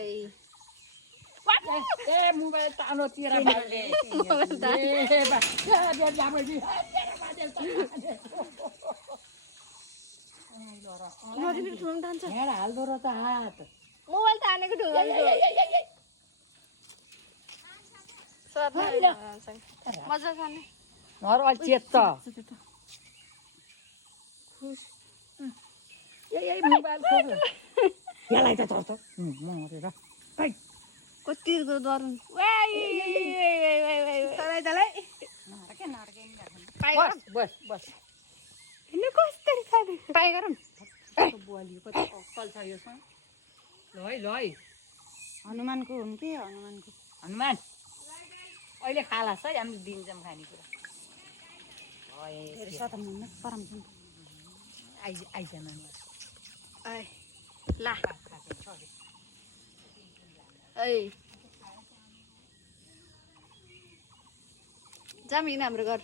ए mobile तानो तेरा बाले ए बा जा जाबै दी नदी पनि ठुलो तान्छ यहाँ हाल्दो र त हात मोबाइल तानेको ठुलो मजा खाने नर अलि चेत ए मोबाइल खोल यसलाई त चल्छ मरेर खै कतिको डरुन बस बस बस कसरी खाने ट्राई गरौँ बुवालियो कति अक्कल छ योसँग ल है ल है हनुमानको हुन् कि हनुमानको हनुमान अहिले खालास है हामीले दिन्छौँ खानेकुरा धेरै सता मन पराउँछ आइज ला जाम हिँड हाम्रो घर